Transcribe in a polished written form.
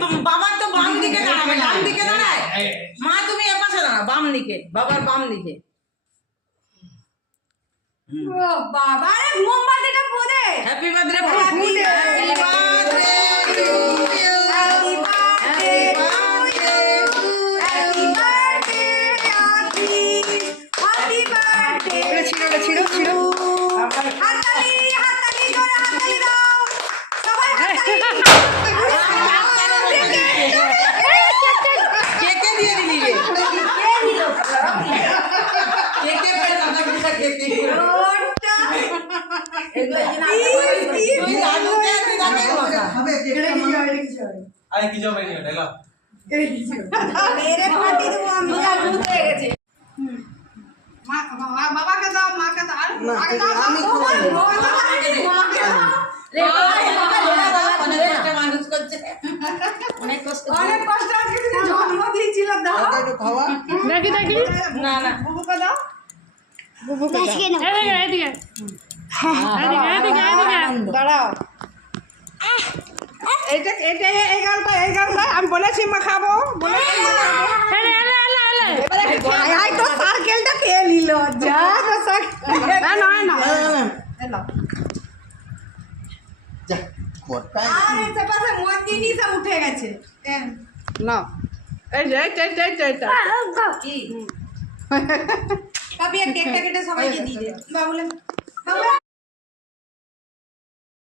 তুমি বাবার তো বাম দিকে দাঁড়াবে, ডান দিকে দাঁড়ায়। মা তুমি এ পাশে দাঁড়া, বাম দিকে, বাবার বাম দিকে। ও বাবা, রে মোমবাতিটা পোদে। Happy birthday Happy happy birthday birthday to you, Happy birthday to you. Happy birthday, Atif. Happy birthday. ছিড়ো হাততালি, হাততালি, জোরে হাততালি দাও। সবাই হাততালি। কেকে দিয়ে দিলি রে, কে দিল? কেকে পে দাদা বিটা কেকে ওটা। তুই জানো কে দিদাকে কথা হবে আরে কি জব হয়নি ওটা লাও মেরে ফাটি দেবো আমি, আর ভূত হয়ে গেছে। বাবাকে দাও, মাকে দাও, আর মাকে দাও, আমি খাবো। মাকে দাও। মানুষ করছে অনেক কষ্ট। অনেক কষ্ট আজকে তুমি জন্ম দিয়েছিল, দাও। একটু খাওয়া দেখি না না বুবুকে দাও। এদিকে দাঁড়াও। এইটা এটা এই গালটা আমি বলেছি মাখাবো, বলেছি মাখাবো। এবারে হাই তো সাইকেলটা কে নিল? যা তো সাইকেল না এলো। যা কোটা আর এসে পাশে মন্দি নি সব উঠে গেছে। না এই যে এইটা কি? কাবি এক কেকটা কেটে সবাইকে দিয়ে দে। বাবুলে বাবুলে